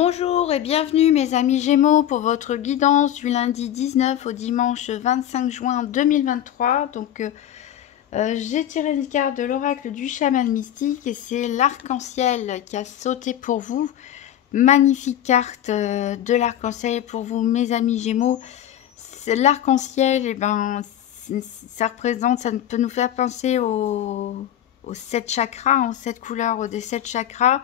Bonjour et bienvenue mes amis Gémeaux pour votre guidance du lundi 19 au dimanche 25 juin 2023. J'ai tiré une carte de l'oracle du chaman mystique et c'est l'arc-en-ciel qui a sauté pour vous. Magnifique carte de l'arc-en-ciel pour vous mes amis Gémeaux. L'arc-en-ciel, ça représente, ça peut nous faire penser aux 7 chakras, aux 7 couleurs des 7 chakras.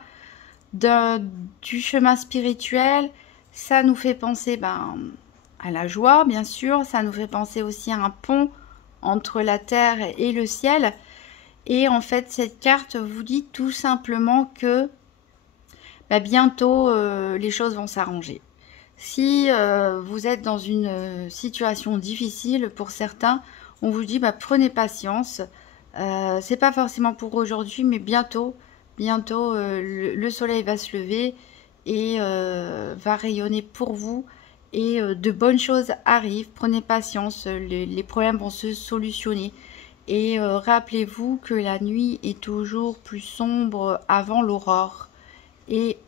Du chemin spirituel, ça nous fait penser à la joie, bien sûr, ça nous fait penser aussi à un pont entre la terre et le ciel. Et en fait, cette carte vous dit tout simplement que bientôt, les choses vont s'arranger. Si vous êtes dans une situation difficile pour certains, on vous dit prenez patience. C'est pas forcément pour aujourd'hui, mais bientôt, le soleil va se lever et va rayonner pour vous et de bonnes choses arrivent. Prenez patience, les problèmes vont se solutionner. Et rappelez-vous que la nuit est toujours plus sombre avant l'aurore. Et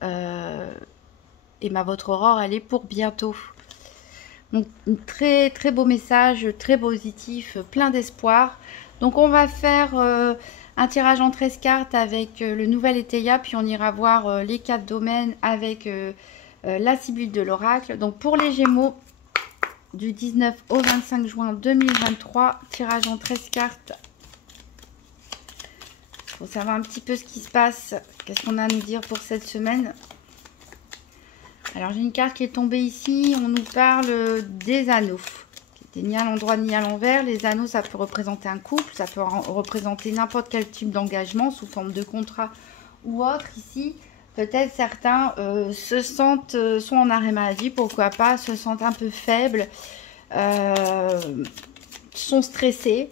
votre aurore, elle est pour bientôt. Donc, très très beau message, très positif, plein d'espoir. Donc, on va faire un tirage en 13 cartes avec le nouvel Eteia, puis on ira voir les 4 domaines avec la Sibylle de l'oracle. Donc, pour les Gémeaux, du 19 au 25 juin 2023, tirage en 13 cartes. Pour savoir un petit peu ce qui se passe, qu'est-ce qu'on a à nous dire pour cette semaine. Alors, j'ai une carte qui est tombée ici. On nous parle des anneaux. Qui était ni à l'endroit ni à l'envers. Les anneaux, ça peut représenter un couple. Ça peut représenter n'importe quel type d'engagement sous forme de contrat ou autre. Ici, peut-être certains sont en arrêt maladie. Pourquoi pas, se sentent un peu faibles. Sont stressés.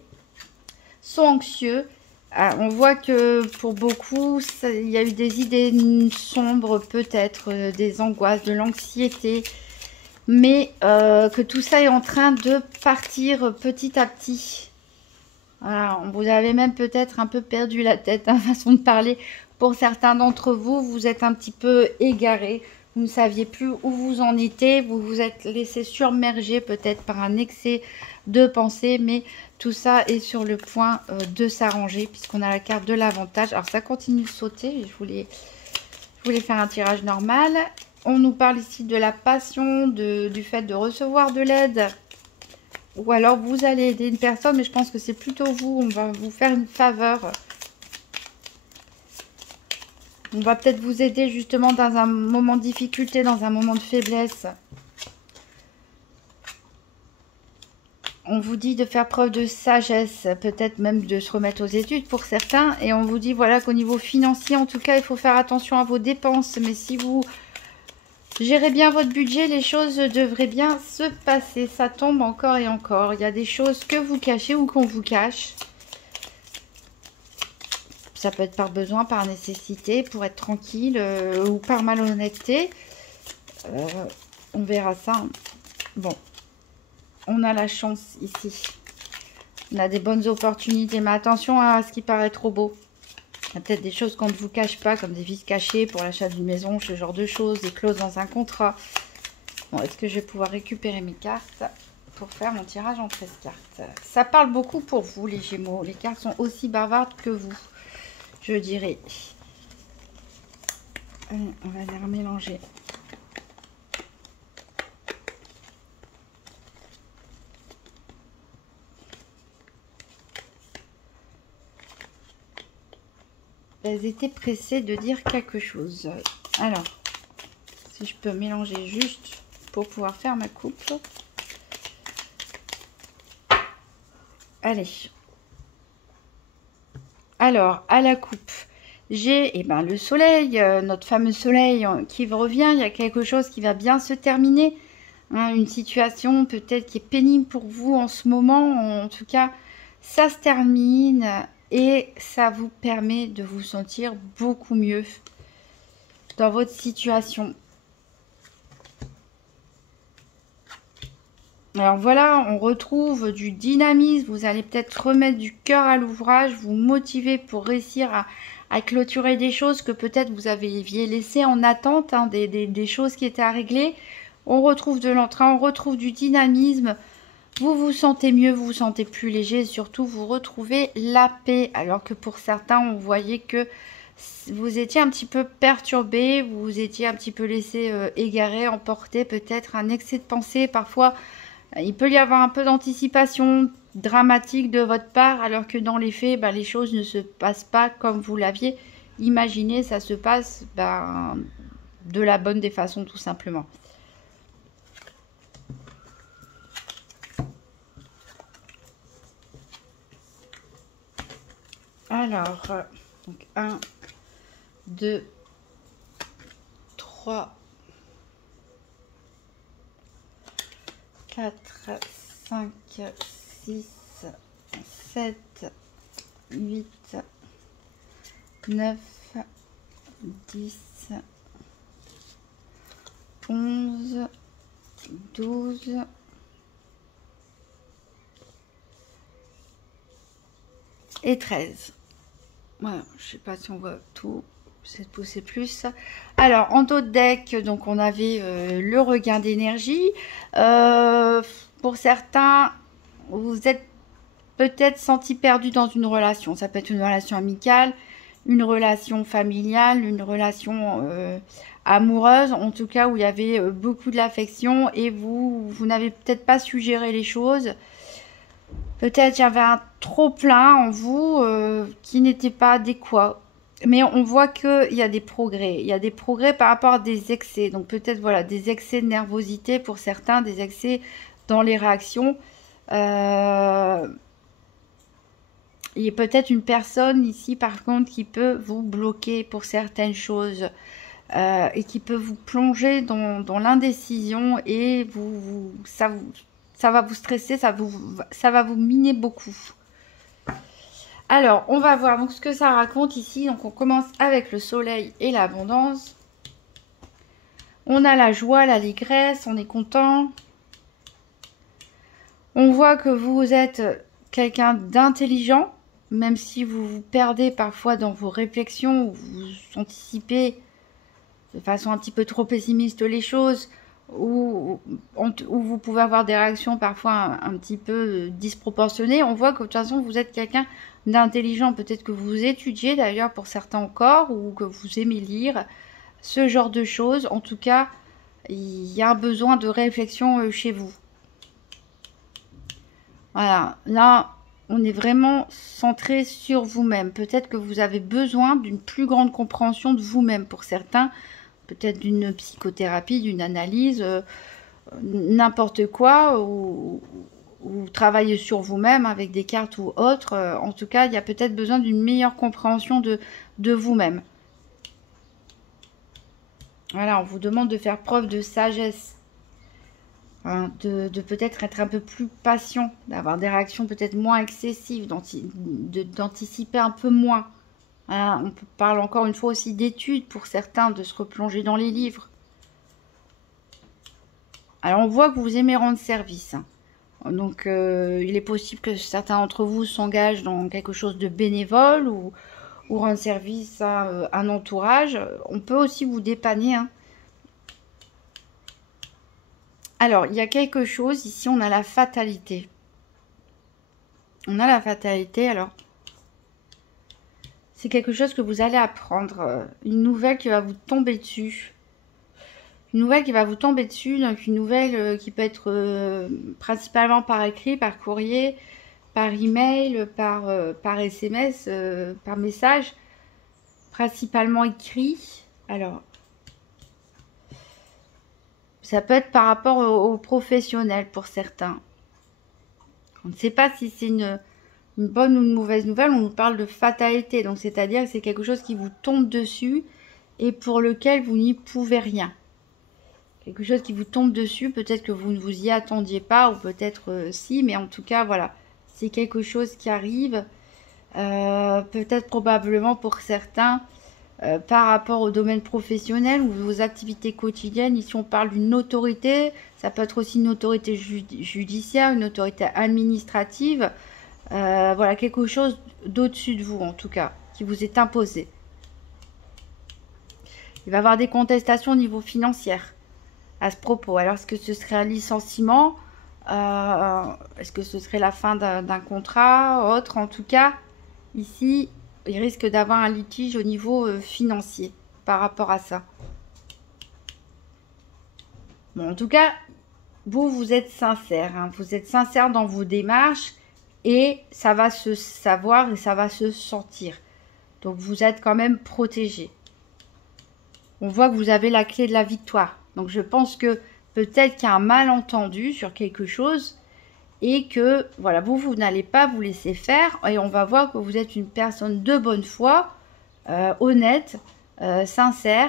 Sont anxieux. On voit que pour beaucoup, il y a eu des idées sombres, peut-être des angoisses, de l'anxiété, mais que tout ça est en train de partir petit à petit. Voilà, vous avez même peut-être un peu perdu la tête, façon de parler. Pour certains d'entre vous, vous êtes un petit peu égarés, vous ne saviez plus où vous en étiez, vous vous êtes laissé submerger peut-être par un excès de pensée, mais tout ça est sur le point de s'arranger puisqu'on a la carte de l'avantage. Alors ça continue de sauter, je voulais faire un tirage normal. On nous parle ici de la passion, du fait de recevoir de l'aide, ou alors vous allez aider une personne, mais je pense que c'est plutôt vous, on va vous faire une faveur. On va peut-être vous aider justement dans un moment de difficulté, dans un moment de faiblesse. On vous dit de faire preuve de sagesse, peut-être même de se remettre aux études pour certains. Et on vous dit voilà qu'au niveau financier, en tout cas, il faut faire attention à vos dépenses. Mais si vous gérez bien votre budget, les choses devraient bien se passer. Ça tombe encore et encore. Il y a des choses que vous cachez ou qu'on vous cache. Ça peut être par besoin, par nécessité, pour être tranquille ou par malhonnêteté. On verra ça. Bon. On a la chance ici. On a des bonnes opportunités. Mais attention à ce qui paraît trop beau. Il y a peut-être des choses qu'on ne vous cache pas, comme des vices cachés pour l'achat d'une maison, ce genre de choses, des clauses dans un contrat. Bon, est-ce que je vais pouvoir récupérer mes cartes pour faire mon tirage en 13 cartes? Ça parle beaucoup pour vous, les Gémeaux. Les cartes sont aussi bavardes que vous, je dirais. Allez, on va les remélanger. Elles étaient pressées de dire quelque chose. Alors, si je peux mélanger juste pour pouvoir faire ma coupe. Allez. Alors, à la coupe, j'ai le soleil, notre fameux soleil qui revient. Il y a quelque chose qui va bien se terminer. Une situation peut-être qui est pénible pour vous en ce moment. En tout cas, ça se termine. Et ça vous permet de vous sentir beaucoup mieux dans votre situation. Alors voilà, on retrouve du dynamisme, vous allez peut-être remettre du cœur à l'ouvrage, vous motiver pour réussir à clôturer des choses que peut-être vous aviez laissées en attente, hein, des choses qui étaient à régler. On retrouve de l'entrain, on retrouve du dynamisme, vous vous sentez mieux, vous vous sentez plus léger, et surtout vous retrouvez la paix. Alors que pour certains, on voyait que vous étiez un petit peu perturbé, vous vous étiez un petit peu laissé égarer, emporter peut-être un excès de pensée. Parfois, il peut y avoir un peu d'anticipation dramatique de votre part, alors que dans les faits, les choses ne se passent pas comme vous l'aviez imaginé. Ça se passe de la bonne des façons, tout simplement. Alors, donc 1, 2, 3, 4, 5, 6, 7, 8, 9, 10, 11, 12, et 13. Voilà, je sais pas si on voit tout. J'essaie de pousser plus. Alors, en dos de deck, donc on avait le regain d'énergie. Pour certains, vous êtes peut-être senti perdu dans une relation. Ça peut être une relation amicale, une relation familiale, une relation amoureuse. En tout cas, où il y avait beaucoup de l'affection et vous n'avez peut-être pas su gérer les choses. Peut-être il y avait un trop-plein en vous qui n'était pas adéquat. Mais on voit qu'il y a des progrès. Il y a des progrès par rapport à des excès. Donc peut-être voilà, des excès de nervosité pour certains, des excès dans les réactions. Il y a peut-être une personne ici par contre qui peut vous bloquer pour certaines choses. Et qui peut vous plonger dans l'indécision et ça va vous stresser, ça va vous miner beaucoup. Alors, on va voir donc ce que ça raconte ici. Donc, on commence avec le soleil et l'abondance. On a la joie, l'allégresse, on est content. On voit que vous êtes quelqu'un d'intelligent, même si vous vous perdez parfois dans vos réflexions, ou vous anticipez de façon un petit peu trop pessimiste les choses, où vous pouvez avoir des réactions parfois un petit peu disproportionnées. On voit que de toute façon vous êtes quelqu'un d'intelligent, peut-être que vous étudiez d'ailleurs pour certains encore, ou que vous aimez lire, ce genre de choses. En tout cas, il y a un besoin de réflexion chez vous. Voilà, là on est vraiment centré sur vous-même. Peut-être que vous avez besoin d'une plus grande compréhension de vous-même pour certains, peut-être d'une psychothérapie, d'une analyse, n'importe quoi, ou travailler sur vous-même avec des cartes ou autres. En tout cas, il y a peut-être besoin d'une meilleure compréhension de vous-même. Voilà, on vous demande de faire preuve de sagesse, hein, de peut-être être un peu plus patient, d'avoir des réactions peut-être moins excessives, d'anticiper un peu moins. Voilà, on parle encore une fois aussi d'études pour certains, de se replonger dans les livres. Alors, on voit que vous aimez rendre service, hein. Donc, il est possible que certains d'entre vous s'engagent dans quelque chose de bénévole ou rendre service à un entourage. On peut aussi vous dépanner, hein. Alors, il y a quelque chose, ici, on a la fatalité. On a la fatalité, alors, c'est quelque chose que vous allez apprendre. Une nouvelle qui va vous tomber dessus. Une nouvelle qui va vous tomber dessus, donc une nouvelle qui peut être principalement par écrit, par courrier, par email, par SMS, par message, principalement écrit. Alors, ça peut être par rapport aux professionnels pour certains. On ne sait pas si c'est une bonne ou une mauvaise nouvelle. On nous parle de fatalité, donc c'est-à-dire que c'est quelque chose qui vous tombe dessus et pour lequel vous n'y pouvez rien. Quelque chose qui vous tombe dessus, peut-être que vous ne vous y attendiez pas, ou peut-être si, mais en tout cas, voilà. C'est quelque chose qui arrive, peut-être probablement pour certains, par rapport au domaine professionnel ou vos activités quotidiennes. Ici, on parle d'une autorité. Ça peut être aussi une autorité judiciaire, une autorité administrative. Voilà, quelque chose d'au-dessus de vous, en tout cas, qui vous est imposé. Il va y avoir des contestations au niveau financier à ce propos. Alors, est-ce que ce serait un licenciement? Est-ce que ce serait la fin d'un contrat? Autre, en tout cas, ici, il risque d'avoir un litige au niveau financier par rapport à ça. Bon, en tout cas, vous êtes sincère. Hein, vous êtes sincère dans vos démarches et ça va se savoir et ça va se sentir. Donc, vous êtes quand même protégé. On voit que vous avez la clé de la victoire. Donc, je pense que peut-être qu'il y a un malentendu sur quelque chose et que, voilà, vous n'allez pas vous laisser faire. Et on va voir que vous êtes une personne de bonne foi, honnête, sincère.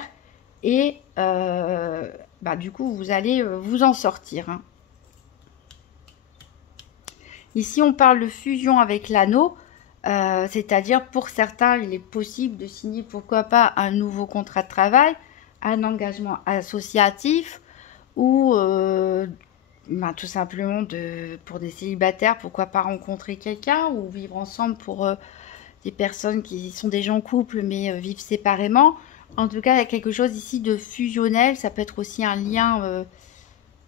Et du coup, vous allez vous en sortir. Hein. Ici, on parle de fusion avec l'anneau. C'est-à-dire, pour certains, il est possible de signer, pourquoi pas, un nouveau contrat de travail, un engagement associatif ou tout simplement pour des célibataires, pourquoi pas rencontrer quelqu'un ou vivre ensemble pour des personnes qui sont déjà en couple mais vivent séparément. En tout cas, il y a quelque chose ici de fusionnel. Ça peut être aussi un lien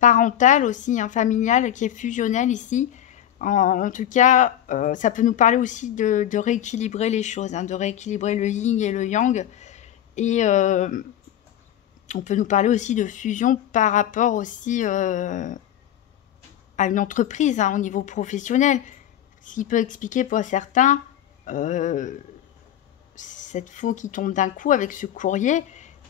parental, aussi familial qui est fusionnel ici. En tout cas, ça peut nous parler aussi de rééquilibrer les choses, de rééquilibrer le yin et le yang. Et on peut nous parler aussi de fusion par rapport aussi à une entreprise au niveau professionnel. Ce qui peut expliquer pour certains cette faux qui tombe d'un coup avec ce courrier.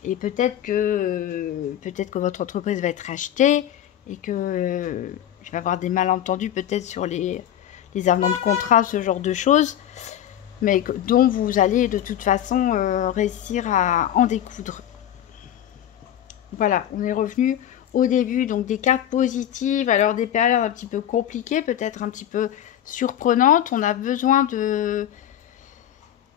Et peut-être que votre entreprise va être rachetée et que il va y avoir des malentendus peut-être sur les avenants de contrat, ce genre de choses, mais dont vous allez de toute façon réussir à en découdre. Voilà, on est revenu au début, donc des cartes positives, alors des périodes un petit peu compliquées, peut-être un petit peu surprenantes. On a besoin de...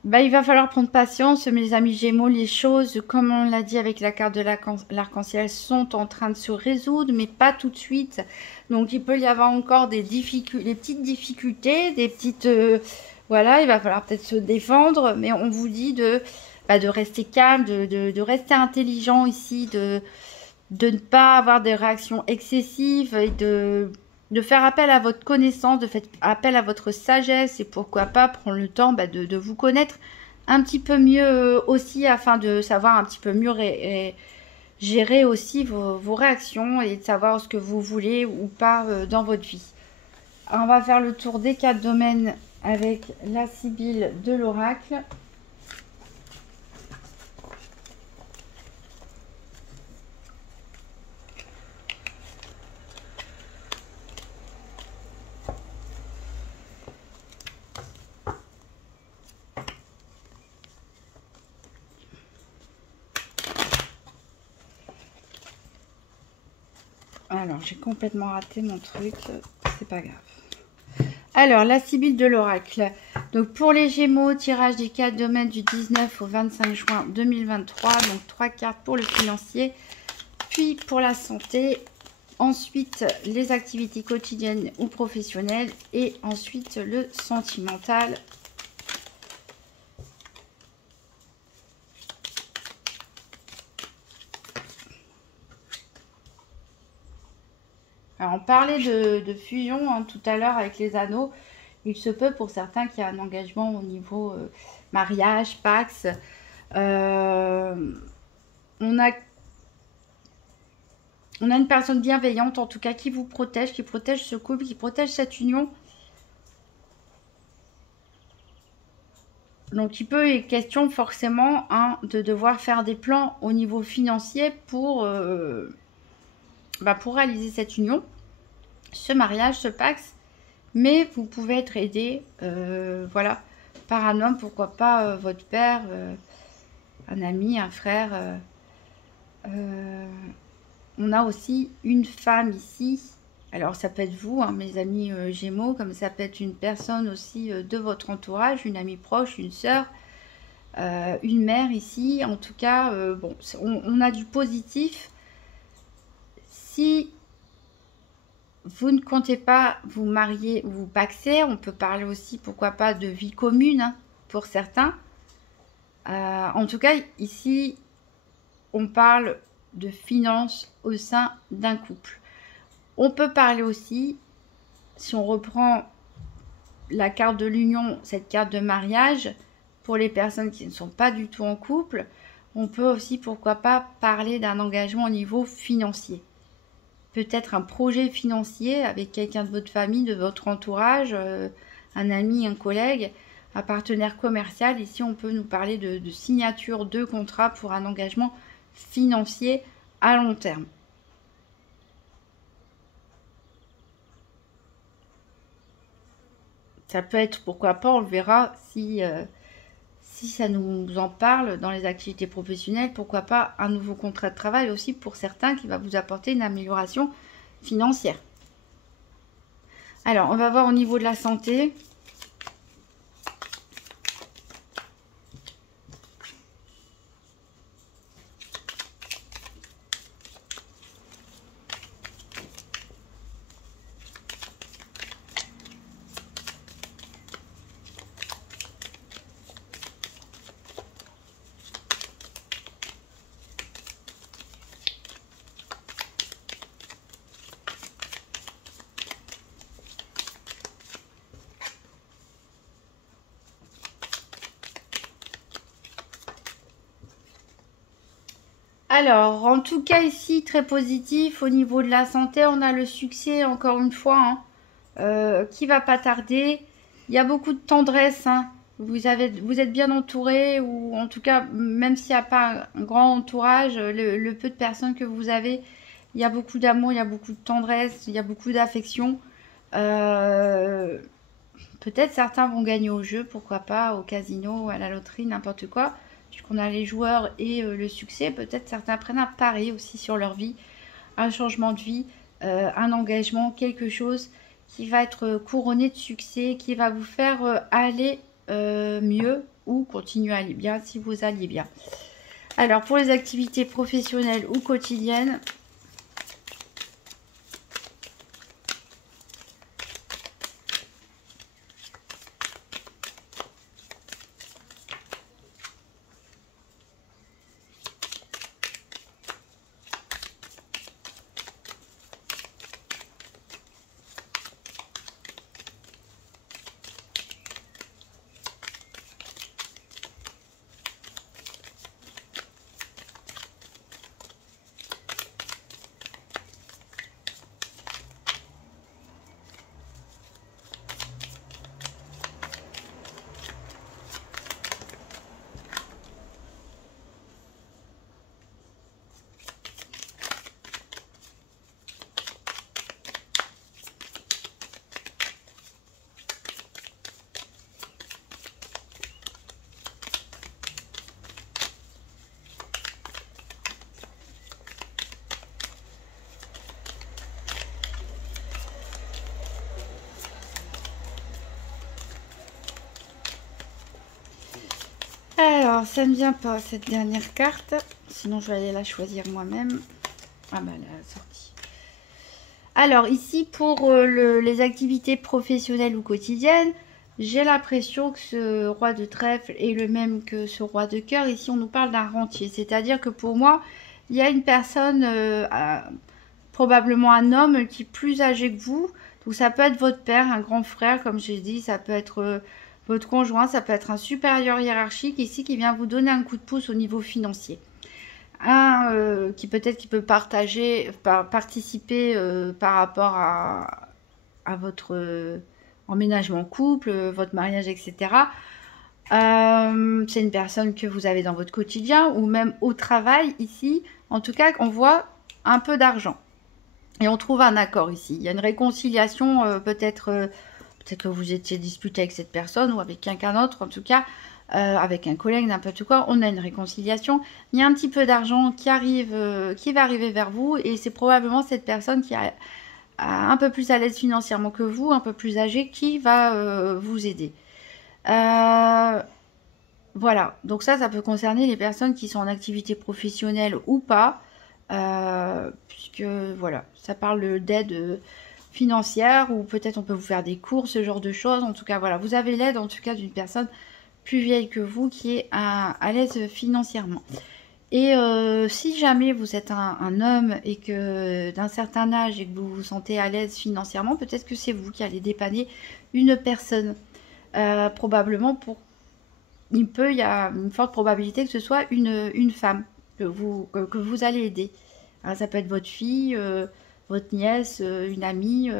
il va falloir prendre patience, mes amis Gémeaux. Les choses, comme on l'a dit avec la carte de l'arc-en-ciel, sont en train de se résoudre, mais pas tout de suite. Donc, il peut y avoir encore des petites difficultés, des petites... voilà, il va falloir peut-être se défendre, mais on vous dit de rester calme, de rester intelligent ici, de ne pas avoir des réactions excessives et de faire appel à votre connaissance, de faire appel à votre sagesse et pourquoi pas prendre le temps de vous connaître un petit peu mieux aussi afin de savoir un petit peu mieux gérer aussi vos réactions et de savoir ce que vous voulez ou pas dans votre vie. Alors, on va faire le tour des 4 domaines avec la Sibylle de l'oracle. Alors, j'ai complètement raté mon truc, c'est pas grave. Alors, la Sibylle de l'oracle. Donc, pour les Gémeaux, tirage des 4 domaines du 19 au 25 juin 2023. Donc, 3 cartes pour le financier, puis pour la santé. Ensuite, les activités quotidiennes ou professionnelles. Et ensuite, le sentimental. Alors, on parlait de fusion tout à l'heure avec les anneaux. Il se peut pour certains qu'il y ait un engagement au niveau mariage, pax. On a une personne bienveillante, en tout cas, qui vous protège, qui protège ce couple, qui protège cette union. Donc, il peut être question forcément de devoir faire des plans au niveau financier pour réaliser cette union, ce mariage, ce pax. Mais vous pouvez être aidé, voilà, par un homme, pourquoi pas votre père, un ami, un frère. On a aussi une femme ici. Alors, ça peut être vous, mes amis Gémeaux, comme ça peut être une personne aussi de votre entourage, une amie proche, une sœur. une mère ici. En tout cas, bon, on a du positif. Si vous ne comptez pas vous marier ou vous paxer, on peut parler aussi, pourquoi pas, de vie commune hein, pour certains. En tout cas, ici, on parle de finances au sein d'un couple. On peut parler aussi, si on reprend la carte de l'union, cette carte de mariage, pour les personnes qui ne sont pas du tout en couple, on peut aussi, pourquoi pas, parler d'un engagement au niveau financier. Peut-être un projet financier avec quelqu'un de votre famille, de votre entourage, un ami, un collègue, un partenaire commercial. Ici, on peut nous parler de signature de contrat pour un engagement financier à long terme. Ça peut être, pourquoi pas, on le verra si ça nous en parle dans les activités professionnelles, pourquoi pas un nouveau contrat de travail aussi pour certains qui va vous apporter une amélioration financière. Alors, on va voir au niveau de la santé. Alors, en tout cas ici, très positif. Au niveau de la santé, on a le succès, encore une fois, qui va pas tarder. Il y a beaucoup de tendresse. Hein. Vous êtes bien entouré, ou en tout cas, même s'il n'y a pas un grand entourage, le peu de personnes que vous avez, il y a beaucoup d'amour, il y a beaucoup de tendresse, il y a beaucoup d'affection. Peut-être certains vont gagner au jeu, pourquoi pas, au casino, à la loterie, n'importe quoi. Puisqu'on a les joueurs et le succès, peut-être certains prennent un pari aussi sur leur vie, un changement de vie, un engagement, quelque chose qui va être couronné de succès, qui va vous faire aller mieux ou continuer à aller bien si vous alliez bien. Alors pour les activités professionnelles ou quotidiennes, alors ça ne vient pas cette dernière carte, sinon je vais aller la choisir moi-même. Ah bah la sortie. Alors ici pour les activités professionnelles ou quotidiennes, j'ai l'impression que ce roi de trèfle est le même que ce roi de cœur. Ici on nous parle d'un rentier, c'est-à-dire que pour moi il y a une personne, probablement un homme qui est plus âgé que vous. Donc ça peut être votre père, un grand frère comme j'ai dit, ça peut être votre conjoint, ça peut être un supérieur hiérarchique ici qui vient vous donner un coup de pouce au niveau financier. Qui peut-être qui peut participer par rapport à votre emménagement couple, votre mariage, etc. C'est une personne que vous avez dans votre quotidien ou même au travail ici. En tout cas, on voit un peu d'argent. Et on trouve un accord ici. Il y a une réconciliation, peut-être que vous étiez disputé avec cette personne ou avec quelqu'un d'autre, en tout cas, avec un collègue, n'importe quoi. On a une réconciliation. Il y a un petit peu d'argent qui arrive, qui va arriver vers vous, et c'est probablement cette personne qui est un peu plus à l'aise financièrement que vous, un peu plus âgée, qui va vous aider. Voilà, donc ça peut concerner les personnes qui sont en activité professionnelle ou pas, puisque voilà, ça parle d'aide financière, ou peut-être on peut vous faire des cours, ce genre de choses. En tout cas, voilà, vous avez l'aide en tout cas d'une personne plus vieille que vous qui est à l'aise financièrement. Et si jamais vous êtes un homme et que d'un certain âge et que vous vous sentez à l'aise financièrement, peut-être que c'est vous qui allez dépanner une personne. Probablement il y a une forte probabilité que ce soit une femme que vous allez aider. Alors, ça peut être votre fille, votre nièce, une amie.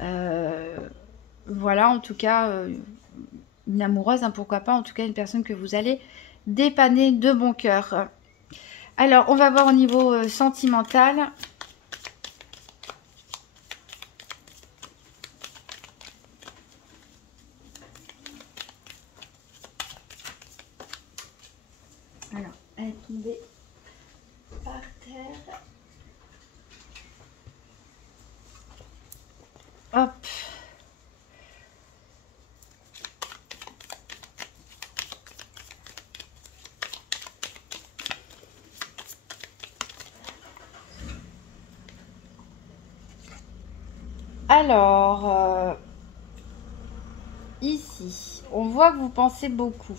Euh, voilà, en tout cas, une amoureuse, hein, pourquoi pas. En tout cas, une personne que vous allez dépanner de bon cœur. Alors, on va voir au niveau sentimental. Alors, elle est tombée par terre. Hop. Alors, ici, on voit que vous pensez beaucoup.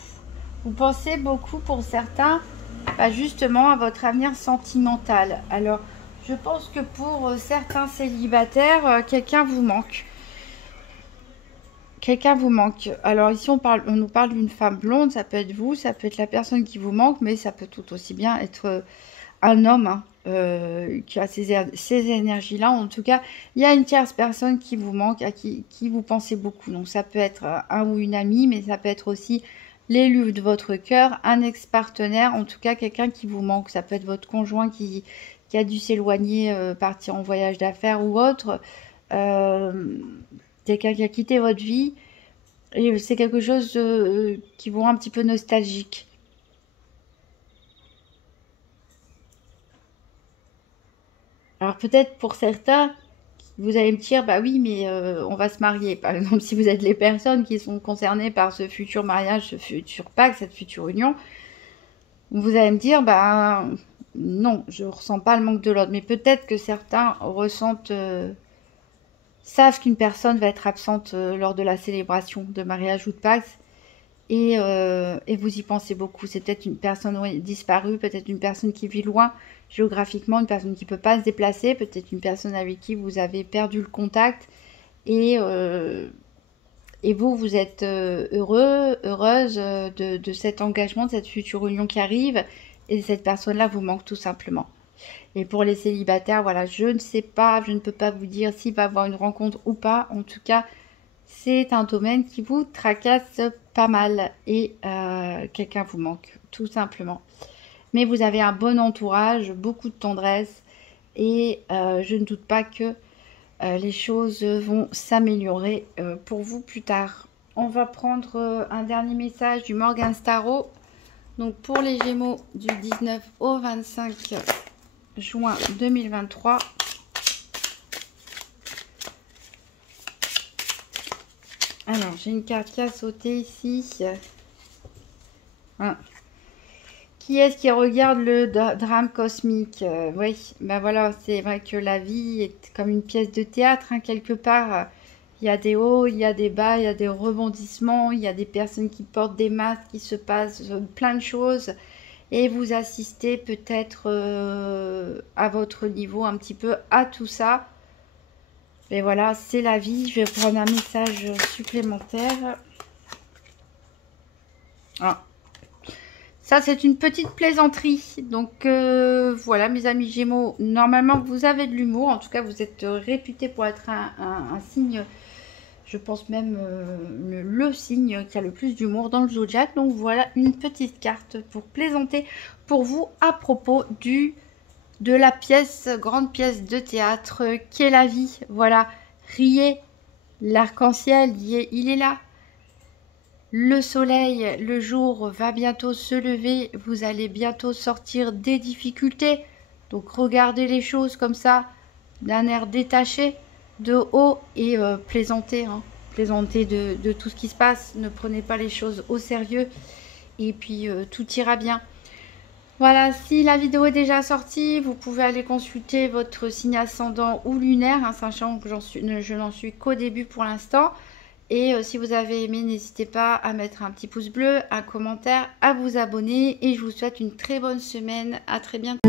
Vous pensez beaucoup pour certains, bah, justement, à votre avenir sentimental. Alors, je pense que pour certains célibataires, quelqu'un vous manque. Quelqu'un vous manque. Alors ici, on nous parle d'une femme blonde, ça peut être vous, ça peut être la personne qui vous manque, mais ça peut tout aussi bien être un homme, hein, qui a ces énergies-là. En tout cas, il y a une tierce personne qui vous manque, à qui vous pensez beaucoup. Donc ça peut être un ou une amie, mais ça peut être aussi l'élu de votre cœur, un ex-partenaire, en tout cas quelqu'un qui vous manque. Ça peut être votre conjoint qui a dû s'éloigner, partir en voyage d'affaires ou autre. Euh, Quelqu'un qui a quitté votre vie. Et c'est quelque chose qui vous rend un petit peu nostalgique. Alors peut-être pour certains, vous allez me dire, bah oui, mais on va se marier. Par exemple, si vous êtes les personnes qui sont concernées par ce futur mariage, ce futur pacte, cette future union, vous allez me dire, bah non, je ne ressens pas le manque de l'autre. Mais peut-être que certains ressentent, savent qu'une personne va être absente lors de la célébration de mariage ou de pacte. Et vous y pensez beaucoup. C'est peut-être une personne disparue, peut-être une personne qui vit loin géographiquement, une personne qui ne peut pas se déplacer, peut-être une personne avec qui vous avez perdu le contact. Et, euh, et vous êtes heureuse de cet engagement, de cette future union qui arrive. Et cette personne-là vous manque tout simplement. Et pour les célibataires, voilà, je ne sais pas, je ne peux pas vous dire s'il va y avoir une rencontre ou pas. En tout cas, c'est un domaine qui vous tracasse pas mal et quelqu'un vous manque, tout simplement. Mais vous avez un bon entourage, beaucoup de tendresse et je ne doute pas que les choses vont s'améliorer pour vous plus tard. On va prendre un dernier message du Morgan Starro. Donc pour les Gémeaux du 19 au 25 juin 2023. Alors, j'ai une carte qui a sauté ici. Voilà. Qui est-ce qui regarde le drame cosmique? Oui, ben voilà, c'est vrai que la vie est comme une pièce de théâtre, hein, quelque part. Il y a des hauts, il y a des bas, il y a des rebondissements, il y a des personnes qui portent des masques, qui se passent plein de choses. Et vous assistez peut-être à votre niveau un petit peu à tout ça. Et voilà, c'est la vie. Je vais prendre un message supplémentaire. Ah. Ça, c'est une petite plaisanterie. Donc, voilà, mes amis Gémeaux. Normalement, vous avez de l'humour. En tout cas, vous êtes réputé pour être un signe, je pense même le signe qui a le plus d'humour dans le zodiaque. Donc, voilà une petite carte pour plaisanter pour vous à propos de la grande pièce de théâtre qui est la vie. Voilà, riez, l'arc-en-ciel, il est là. Le soleil, le jour va bientôt se lever, vous allez bientôt sortir des difficultés. Donc regardez les choses comme ça, d'un air détaché, de haut et plaisantez. Hein. Plaisantez de tout ce qui se passe, ne prenez pas les choses au sérieux. et puis tout ira bien. Voilà, si la vidéo est déjà sortie, vous pouvez aller consulter votre signe ascendant ou lunaire, hein, sachant que je n'en suis qu'au début pour l'instant. Et si vous avez aimé, n'hésitez pas à mettre un petit pouce bleu, un commentaire, à vous abonner. Et je vous souhaite une très bonne semaine. À très bientôt.